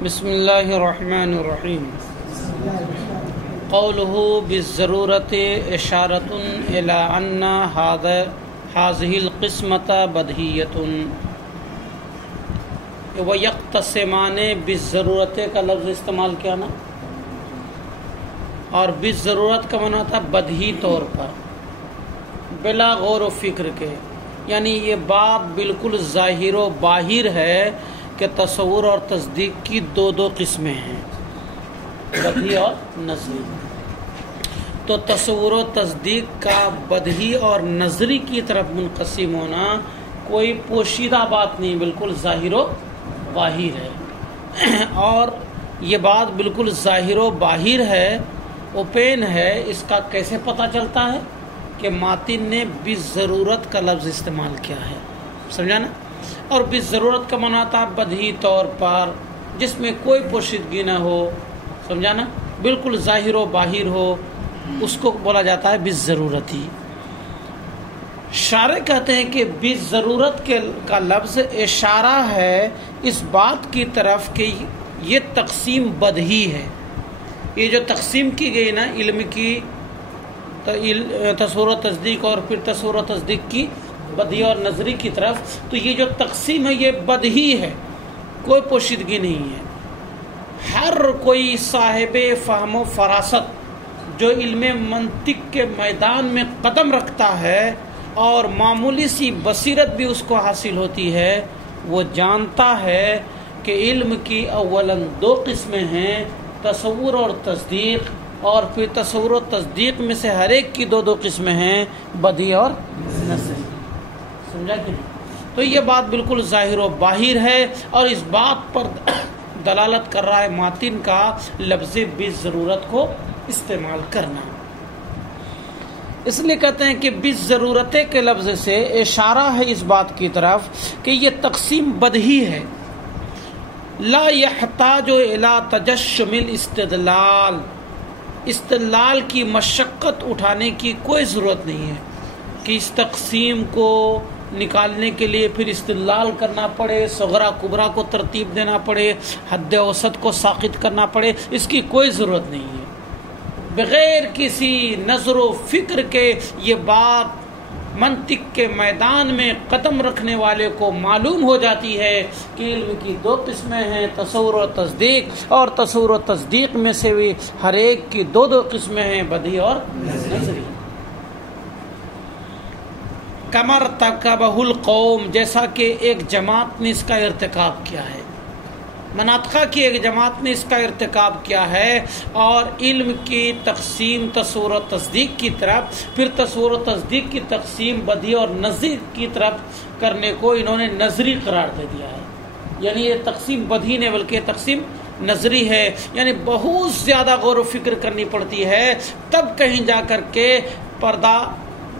بسم اللہ الرحمن الرحیم. قوله بالضرورت اشارۃ الی ان هذه القسمۃ بدیہیۃ ویقتسمان بالضرورت کا لفظ استعمال کیا نا، اور بالضرورت کا معنی تھا بدیہی طور پر بلا غور و فکر کے، یعنی یہ بات بالکل ظاہر و باہر ہے کہ تصور اور تصدیق کی دو قسمیں ہیں، بدیہی اور نظری. تو تصور و تصدیق کا بدیہی اور نظری کی طرف منقسم ہونا کوئی پوشیدہ بات نہیں، بالکل ظاہر و باہر ہے. اور یہ بات بالکل ظاہر و باہر ہے، اوپین ہے. اس کا کیسے پتہ چلتا ہے کہ ماتن نے بالضرورت کا لفظ استعمال کیا ہے، سمجھا نا. اور بالضرورت کا معنی تھا بدیہی طور پر، جس میں کوئی پوشیدگی نہ ہو، سمجھا نا، بالکل ظاہر و باہر ہو، اس کو بولا جاتا ہے بالضرورت ہی. شارح کہتے ہیں کہ بالضرورت کا لفظ اشارہ ہے اس بات کی طرف کہ یہ تقسیم بدیہی ہے. یہ جو تقسیم کی گئی نا علم کی، تصور و تصدیق اور پھر تصور و تصدیق کی بدیہی اور نظری کی طرف، تو یہ جو تقسیم ہے یہ بدیہی ہے، کوئی پوشیدگی نہیں ہے. ہر کوئی صاحب فہم و فراست جو علم منطق کے میدان میں قدم رکھتا ہے اور معمولی سی بصیرت بھی اس کو حاصل ہوتی ہے، وہ جانتا ہے کہ علم کی اولاً دو قسمیں ہیں، تصور اور تصدیق، اور پھر تصور و تصدیق میں سے ہر ایک کی دو قسمیں ہیں، بدیہی اور نظری. سمجھا کہ نہیں؟ تو یہ بات بالکل ظاہر و باہر ہے، اور اس بات پر دلالت کر رہا ہے ماتن کا لفظ بالضرورت کو استعمال کرنا. اس لیے کہتے ہیں کہ بالضرورت کے لفظ سے اشارہ ہے اس بات کی طرف کہ یہ تقسیم بدیہی ہے. لا يحتاج الى تجشم الاستدلال، استدلال کی مشقت اٹھانے کی کوئی ضرورت نہیں ہے کہ اس تقسیم کو نکالنے کے لیے پھر استدلال کرنا پڑے، صغرا کبرا کو ترتیب دینا پڑے، حد اوسط کو ساقط کرنا پڑے. اس کی کوئی ضرورت نہیں ہے. بغیر کسی نظر و فکر کے یہ بات منطق کے میدان میں قدم رکھنے والے کو معلوم ہو جاتی ہے کہ علم کی دو قسمیں ہیں، تصور و تصدیق، اور تصور و تصدیق میں سے بھی ہر ایک کی دو قسمیں ہیں، بدیہی اور نظری. کمر تکبہ القوم، جیسا کہ ایک جماعت نے اس کا ارتکاب کیا ہے، مناطقہ کی ایک جماعت نے اس کا ارتکاب کیا ہے، اور علم کی تقسیم تصور و تصدیق کی طرف، پھر تصور و تصدیق کی تقسیم بدیہی اور نظری کی طرف کرنے کو انہوں نے نظری قرار دے دیا ہے. یعنی یہ تقسیم بدیہی نہیں بلکہ تقسیم نظری ہے. یعنی بہت زیادہ غور و فکر کرنی پڑتی ہے، تب کہیں جا کر کے پردہ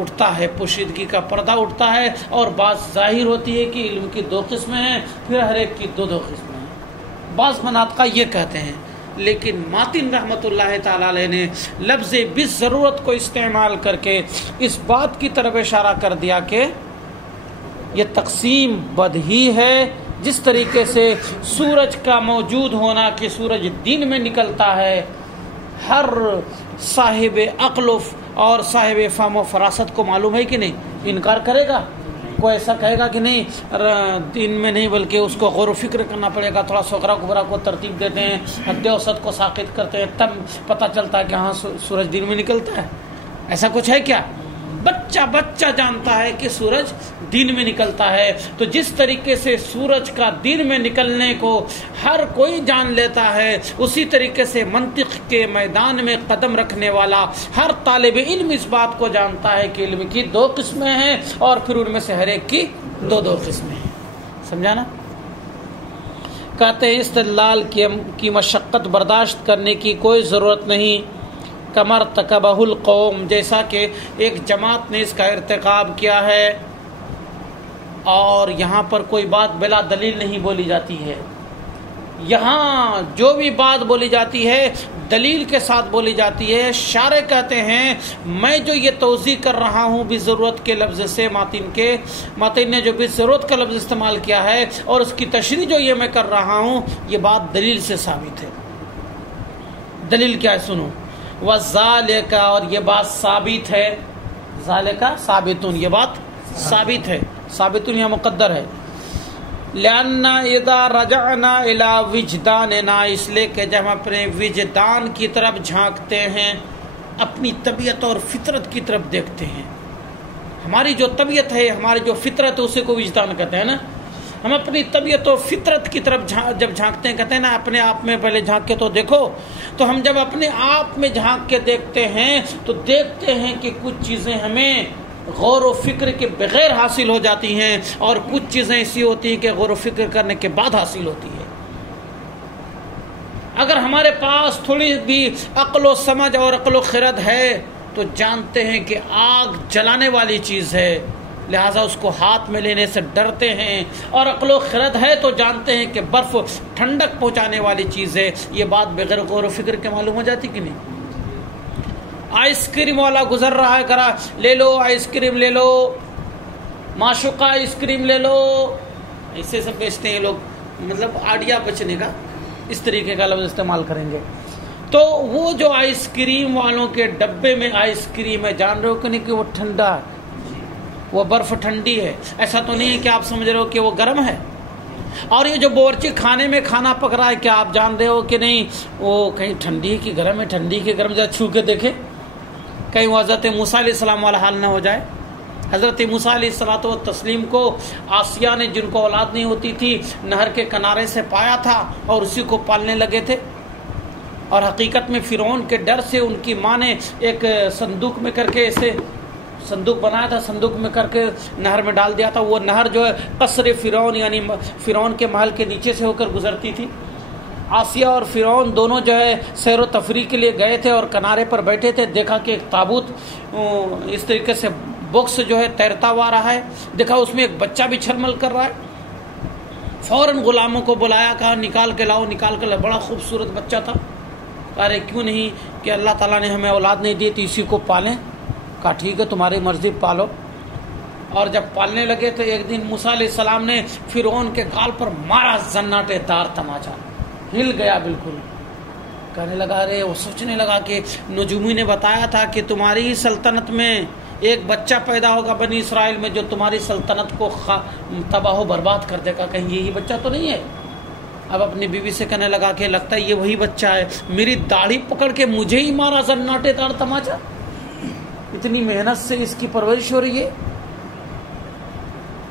اٹھتا ہے، پوشیدگی کا پردہ اٹھتا ہے، اور بات ظاہر ہوتی ہے کہ علم کی دو قسمیں ہیں، پھر ہر ایک کی دو قسمیں ہیں. بعض مناطقہ یہ کہتے ہیں، لیکن ماتن رحمۃ اللہ تعالی علیہ نے لفظ بالضرورت کو استعمال کر کے اس بات کی طرف اشارہ کر دیا کہ یہ تقسیم بدیہی ہے. جس طریقے سے سورج کا موجود ہونا کہ سورج دن میں نکلتا ہے، ہر صاحب عقل اور صاحب فہم و فراست کو معلوم ہے کہ نہیں. انکار کرے گا کوئی؟ ایسا کہے گا کہ نہیں دن میں نہیں، بلکہ اس کو غور و فکر کرنا پڑے گا، تھوڑا صغرا کبرا کو ترتیب دیتے ہیں، حد اوسط کو ساقط کرتے ہیں، تب پتہ چلتا ہے کہ ہاں سورج دن میں نکلتا ہے. ایسا کچھ ہے کیا؟ بچہ جانتا ہے کہ سورج دن میں نکلتا ہے. تو جس طریقے سے سورج کا دن میں نکلنے کو ہر کوئی جان لیتا ہے، اسی طریقے سے منطق کے میدان میں قدم رکھنے والا ہر طالب علم اس بات کو جانتا ہے کہ علم کی دو قسمیں ہیں، اور پھر ان میں سے ہر ایک کی دو قسمیں ہیں. سمجھا نا. کہتے ہیں استدلال کی مشقت برداشت کرنے کی کوئی ضرورت نہیں. کمر تکبہ القوم، جیسا کہ ایک جماعت نے اس کا ارتکاب کیا ہے، اور یہاں پر کوئی بات بلا دلیل نہیں بولی جاتی ہے. یہاں جو بھی بات بولی جاتی ہے دلیل کے ساتھ بولی جاتی ہے. شارح کہتے ہیں میں جو یہ توضیح کر رہا ہوں بھی ضرورت کے لفظ سے ماتن نے جو بھی ضرورت کا لفظ استعمال کیا ہے اور اس کی تشریح جو یہ میں کر رہا ہوں یہ بات دلیل سے ثابت ہے. دلیل کیا ہے سنو. وَذَلِكَ اور یہ بات ثابت ہے. ذَلِكَ ثابتون یہ بات ثابت ہے. ثابتون یہ مقدر ہے. لأن اذا رجعنا الى وجداننا اس لیے کہ جب ہم اپنے وجدان کی طرف جھانکتے ہیں اپنی طبیعت اور فطرت کی طرف دیکھتے ہیں. ہماری جو طبیعت ہے ہماری جو فطرت ہے اسے کو وجدان کہتے ہیں نا. ہم اپنی طبیعت و فطرت کی طرف جب جھانکتے ہیں کہتے ہیں نا اپنے آپ میں پہلے جھانک کے تو دیکھو. تو ہم جب اپنے آپ میں جھانک کے دیکھتے ہیں تو دیکھتے ہیں کہ کچھ چیزیں ہمیں غور و فکر کے بغیر حاصل ہو جاتی ہیں اور کچھ چیزیں ایسی ہوتی ہیں کہ غور و فکر کرنے کے بعد حاصل ہوتی ہے. اگر ہمارے پاس تھوڑی بھی عقل و سمجھ اور عقل و خرد ہے تو جانتے ہیں کہ آگ جلانے والی چیز ہے لہٰذا اس کو ہاتھ میں لینے سے ڈرتے ہیں. اور عقل و خرد ہے تو جانتے ہیں کہ برف ٹھنڈک پہنچانے والی چیز ہے. یہ بات بغیر غور و فکر کے معلوم ہو جاتی کہ نہیں. آئس کریم والا گزر رہا ہے کرا لے لو آئس کریم لے لو معشوقہ آئس کریم لے لو ایسے سب بیچتے ہیں لوگ. مطلب آڈیا بچنے کا اس طریقے کا لفظ استعمال کریں گے. تو وہ جو آئس کریم والوں کے ڈبے میں آئس کریم ہے جان رہے ہو کہ نہیں کہ وہ ٹھنڈا ہے وہ برف ٹھنڈی ہے. ایسا تو نہیں ہے کہ آپ سمجھ رہے ہو کہ وہ گرم ہے. اور یہ جو باورچی کھانے میں کھانا پک رہا ہے کیا آپ جان رہے ہو کہ نہیں وہ کہیں ٹھنڈی کی گرم ہے ٹھنڈی کی گرم جا چھو کے دیکھے کہیں وہ حضرت موسیٰ علیہ السلام والا حال نہ ہو جائے. حضرت موسیٰ علیہ الصلوۃ والتسلیم کو آسیہ نے جن کو اولاد نہیں ہوتی تھی نہر کے کنارے سے پایا تھا اور اسی کو پالنے لگے تھے. اور حقیقت میں فرعون کے ڈر سے ان کی ماں نے ایک صندوق میں کر کے ایسے صندوق بنایا تھا صندوق میں کر کے نہر میں ڈال دیا تھا. وہ نہر جو ہے قصر فرعون یعنی فرعون کے محل کے نیچے سے ہو کر گزرتی تھی. آسیہ اور فرعون دونوں جو ہے سیر و تفریح کے لیے گئے تھے اور کنارے پر بیٹھے تھے. دیکھا کہ ایک تابوت اس طریقے سے باکس جو ہے تیرتا ہوا رہا ہے. دیکھا اس میں ایک بچہ بھی چھلمل کر رہا ہے. فوراً غلاموں کو بلایا کہا نکال کے لاؤ نکال کے لاؤ. بڑا خوبصورت بچہ تھا. ارے کیوں نہیں کہ اللہ تعالیٰ نے ہمیں اولاد نہیں دی تو اسی کو پالیں. کہا ٹھیک ہے تمہاری مرضی پالو. اور جب پالنے لگے تو ایک دن موسیٰ علیہ السلام نے فرعون کے گال پر مارا زناٹے دار تماچا. ہل گیا بالکل. کہنے لگا ارے وہ سوچنے لگا کہ نجومی نے بتایا تھا کہ تمہاری سلطنت میں ایک بچہ پیدا ہوگا بنی اسرائیل میں جو تمہاری سلطنت کو تباہ و برباد کر دے گا. کہیں یہی بچہ تو نہیں ہے. اب اپنی بیوی سے کہنے لگا کہ لگتا ہے یہ وہی بچہ ہے. میری داڑھی پکڑ کے مجھے ہی مارا زناٹے دار تماچا. اتنی محنت سے اس کی پرورش ہو رہی ہے.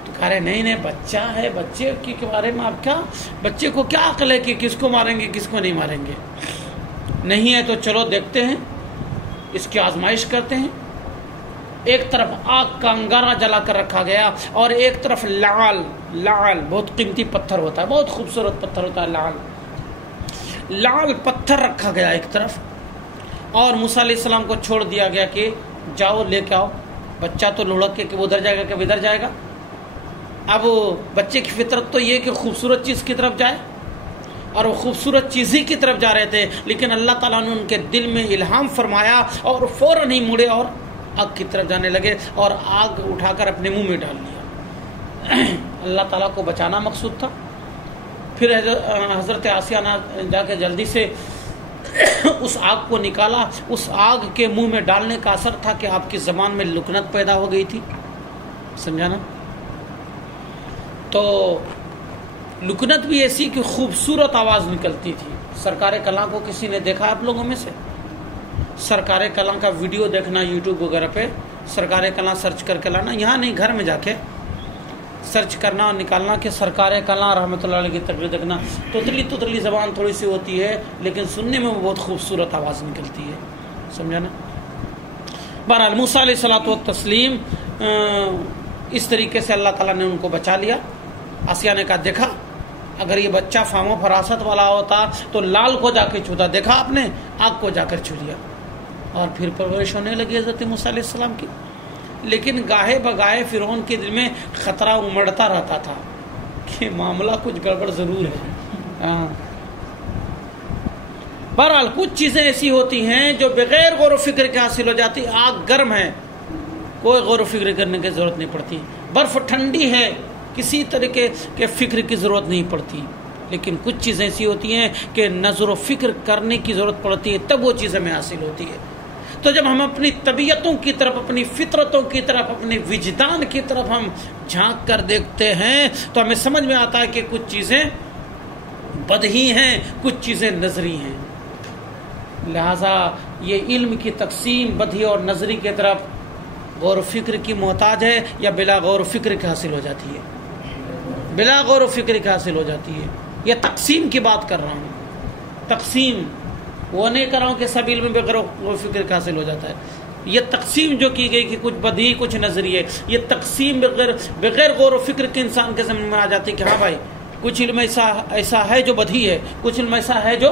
تو کہہ رہے نہیں بچہ ہے. بچے کے بارے میں آپ کیا بچے کو کیا عقل ہے کہ کس کو ماریں گے کس کو نہیں ماریں گے. نہیں ہے تو چلو دیکھتے ہیں اس کی آزمائش کرتے ہیں. ایک طرف آگ کا انگارہ جلا کر رکھا گیا اور ایک طرف لعل بہت قیمتی پتھر ہوتا ہے بہت خوبصورت پتھر ہوتا ہے لعل پتھر رکھا گیا ایک طرف. اور موسیٰ علیہ السلام کو چھوڑ دیا گیا کہ جاؤ لے کے آؤ. بچہ تو لڑک کے ادھر جائے گا کہ ادھر جائے گا. اب بچے کی فطرت تو یہ کہ خوبصورت چیز کی طرف جائے اور وہ خوبصورت چیز ہی کی طرف جا رہے تھے. لیکن اللہ تعالیٰ نے ان کے دل میں الہام فرمایا اور فوراً ہی مڑے اور آگ کی طرف جانے لگے اور آگ اٹھا کر اپنے منہ میں ڈال لیا. اللہ تعالیٰ کو بچانا مقصود تھا. پھر حضرت آسیہ نے جا کے جلدی سے اس آگ کو نکالا. اس آگ کے منہ میں ڈالنے کا اثر تھا کہ آپ کی زبان میں لکنت پیدا ہو گئی تھی. سمجھا نا. تو لکنت بھی ایسی کہ خوبصورت آواز نکلتی تھی. سرکار کلاں کو کسی نے دیکھا آپ لوگوں میں سے؟ سرکار کلاں کا ویڈیو دیکھنا یوٹیوب وغیرہ پہ سرکار کلاں سرچ کر کے لانا. یہاں نہیں گھر میں جا کے سرچ کرنا اور نکالنا کہ سرکار کلاں رحمۃ اللہ علیہ کی تقریر دیکھنا. توتلی زبان تھوڑی سی ہوتی ہے لیکن سننے میں بہت خوبصورت آواز نکلتی ہے. سمجھا نا. بہرحال موسیٰ علیہ الصلوۃ والتسلیم اس طریقے سے اللہ تعالیٰ نے ان کو بچا لیا. آسیہ نے کہا دیکھا اگر یہ بچہ فہم و فراست والا ہوتا تو لال کو جا کے چھوتا. دیکھا آپ نے آگ کو جا کر چھو لیا. اور پھر پرورش ہونے لگی حضرت موسیٰ علیہ السلام کی. لیکن گاہے بگاہے فرعون کے دل میں خطرہ امڑتا رہتا تھا کہ معاملہ کچھ گڑبڑ ضرور ہے. بہرحال کچھ چیزیں ایسی ہوتی ہیں جو بغیر غور و فکر کے حاصل ہو جاتی. آگ گرم ہے، کوئی غور و فکر کرنے کی ضرورت نہیں پڑتی. برف ٹھنڈی ہے، کسی طریقے کے فکر کی ضرورت نہیں پڑتی. لیکن کچھ چیزیں ایسی ہوتی ہیں کہ نظر و فکر کرنے کی ضرورت پڑتی ہے، تب وہ چیز ہمیں حاصل ہوتی ہے. تو جب ہم اپنی طبیعتوں کی طرف، اپنی فطرتوں کی طرف، اپنے وجدان کی طرف ہم جھانک کر دیکھتے ہیں تو ہمیں سمجھ میں آتا ہے کہ کچھ چیزیں بدہی ہیں، کچھ چیزیں نظری ہیں. لہذا یہ علم کی تقسیم بدہی اور نظری کی طرف غور و فکر کی محتاج ہے یا بلا غور و فکر کے حاصل ہو جاتی ہے؟ بلا غور و فکر کے حاصل ہو جاتی ہے. یہ تقسیم کی بات کر رہا ہوں. تقسیم وہ نہیں کر رہا ہوں کہ سب علم بغیر غور و فکر کا حاصل ہو جاتا ہے. یہ تقسیم جو کی گئی کہ کچھ بدی کچھ نظری ہے، یہ تقسیم بغیر غور و فکر کے انسان کے ذہن میں آ جاتی ہے کہ ہاں بھائی کچھ علم ایسا ہے جو بدی ہے، کچھ علم ایسا ہے جو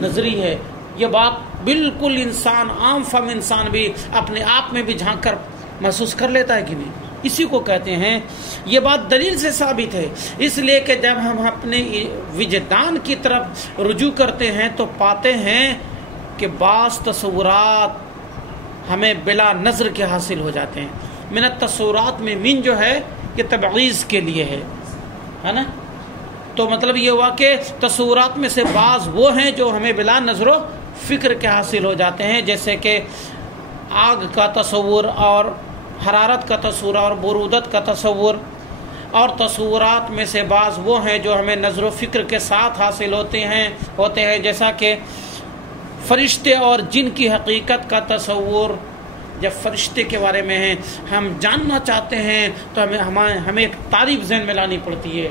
نظری ہے. یہ بات بالکل انسان، عام فہم انسان بھی اپنے آپ میں بھی جھانک کر محسوس کر لیتا ہے کہ نہیں. اسی کو کہتے ہیں، یہ بات دلیل سے ثابت ہے. اس لیے کہ جب ہم اپنے وجدان کی طرف رجوع کرتے ہیں تو پاتے ہیں کہ بعض تصورات ہمیں بلا نظر کے حاصل ہو جاتے ہیں. من التصورات میں من جو ہے یہ تبعیض کے لیے ہے نا. تو مطلب یہ ہوا کہ تصورات میں سے بعض وہ ہیں جو ہمیں بلا نظر و فکر کے حاصل ہو جاتے ہیں، جیسے کہ آگ کا تصور اور حرارت کا تصور اور برودت کا تصور. اور تصورات میں سے بعض وہ ہیں جو ہمیں نظر و فکر کے ساتھ حاصل ہوتے ہیں جیسا کہ فرشتے اور جن کی حقیقت کا تصور. جب فرشتے کے بارے میں ہیں ہم جاننا چاہتے ہیں تو ہمیں ایک تعریف ذہن میں لانی پڑتی ہے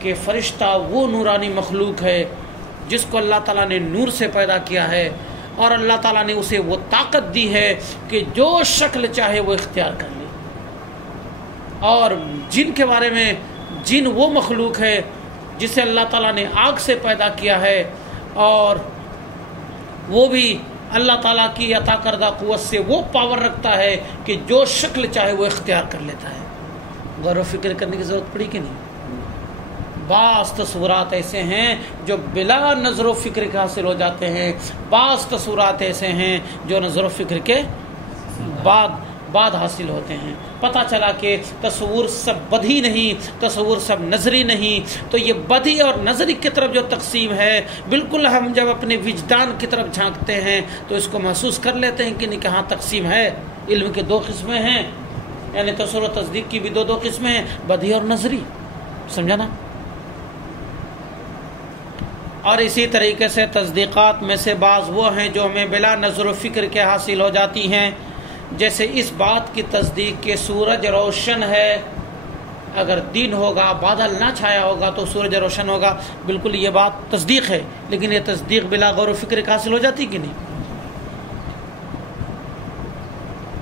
کہ فرشتہ وہ نورانی مخلوق ہے جس کو اللہ تعالیٰ نے نور سے پیدا کیا ہے، اور اللہ تعالیٰ نے اسے وہ طاقت دی ہے کہ جو شکل چاہے وہ اختیار کر لے. اور جن کے بارے میں، جن وہ مخلوق ہے جسے اللہ تعالیٰ نے آگ سے پیدا کیا ہے، اور وہ بھی اللہ تعالیٰ کی عطا کردہ قوت سے وہ پاور رکھتا ہے کہ جو شکل چاہے وہ اختیار کر لیتا ہے. غور و فکر کرنے کی ضرورت پڑی کہ نہیں؟ بعض تصورات ایسے ہیں جو بلا نظر و فکر کے حاصل ہو جاتے ہیں، بعض تصورات ایسے ہیں جو نظر و فکر کے بعد حاصل ہوتے ہیں. پتہ چلا کہ تصور سب بدھی نہیں، تصور سب نظری نہیں. تو یہ بدھی اور نظری کی طرف جو تقسیم ہے، بالکل ہم جب اپنے وجدان کی طرف جھانکتے ہیں تو اس کو محسوس کر لیتے ہیں کہ نہیں، کہاں تقسیم ہے. علم کے دو قسمیں ہیں، یعنی تصور و تصدیق کی بھی دو قسمیں ہیں، بدھی اور نظری. سمجھا نا؟ اور اسی طریقے سے تصدیقات میں سے بعض وہ ہیں جو ہمیں بلا نظر و فکر کے حاصل ہو جاتی ہیں، جیسے اس بات کی تصدیق کہ سورج روشن ہے. اگر دن ہوگا، بادل نہ چھایا ہوگا تو سورج روشن ہوگا. بالکل یہ بات تصدیق ہے، لیکن یہ تصدیق بلا غور و فکر کے حاصل ہو جاتی کہ نہیں؟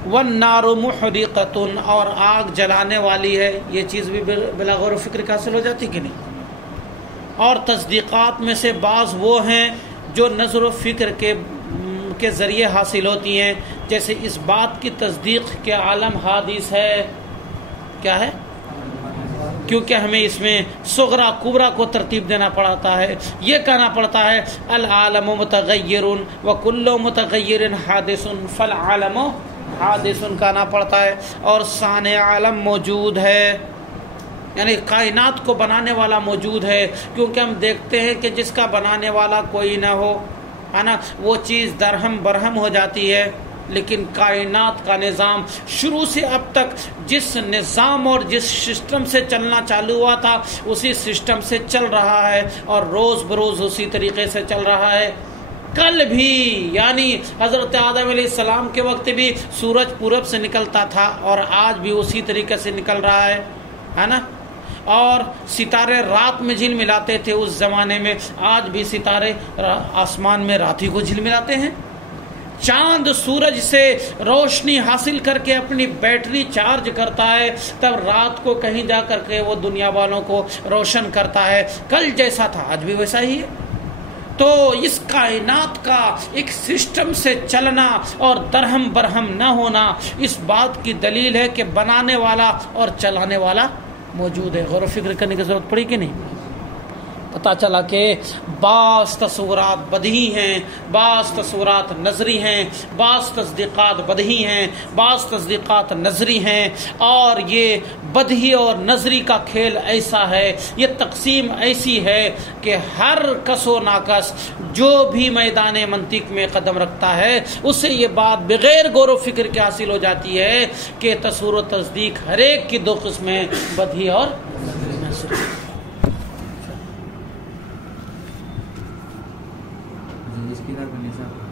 وَالنَّارُ مُحْرِقَةٌ، اور آگ جلانے والی ہے، یہ چیز بھی بلا غور و فکر کے حاصل ہو جاتی کہ نہیں؟ اور تصدیقات میں سے بعض وہ ہیں جو نظر و فکر کے ذریعے حاصل ہوتی ہیں، جیسے اس بات کی تصدیق کہ عالم حادث ہے. کیا ہے؟ کیونکہ ہمیں اس میں صغرا کبرا کو ترتیب دینا پڑتا ہے. یہ کہنا پڑتا ہے العالم متغیر وکل متغیر حادث، فالعالم حادث کہنا پڑتا ہے. اور صانع عالم موجود ہے، یعنی کائنات کو بنانے والا موجود ہے. کیونکہ ہم دیکھتے ہیں کہ جس کا بنانے والا کوئی نہ ہو، ہے نا، وہ چیز درہم برہم ہو جاتی ہے. لیکن کائنات کا نظام شروع سے اب تک جس نظام اور جس سسٹم سے چلنا چالو ہوا تھا اسی سسٹم سے چل رہا ہے، اور روز بروز اسی طریقے سے چل رہا ہے. کل بھی یعنی حضرت آدم علیہ السلام کے وقت بھی سورج پورب سے نکلتا تھا، اور آج بھی اسی طریقے سے نکل رہا ہے نا. اور ستارے رات میں جھلملاتے تھے اس زمانے میں، آج بھی ستارے آسمان میں رات ہی کو جھلملاتے ہیں. چاند سورج سے روشنی حاصل کر کے اپنی بیٹری چارج کرتا ہے، تب رات کو کہیں جا کر کے وہ دنیا والوں کو روشن کرتا ہے. کل جیسا تھا آج بھی ویسا ہی ہے. تو اس کائنات کا ایک سسٹم سے چلنا اور درہم برہم نہ ہونا اس بات کی دلیل ہے کہ بنانے والا اور چلانے والا موجود ہے. غور و فکر کرنے کی ضرورت پڑی کہ نہیں؟ پتہ چلا کہ بعض تصورات بدہی ہیں، بعض تصورات نظری ہیں، بعض تصدیقات بدہی ہیں، بعض تصدیقات نظری ہیں، اور یہ بدہی اور نظری کا کھیل ایسا ہے، یہ تقسیم ایسی ہے کہ ہر کس و ناکس جو بھی میدان منطق میں قدم رکھتا ہے اسے یہ بات بغیر غور و فکر کے حاصل ہو جاتی ہے کہ تصور و تصدیق ہر ایک کی دو قسمیں بدہی اور نظری۔ اس کی طرف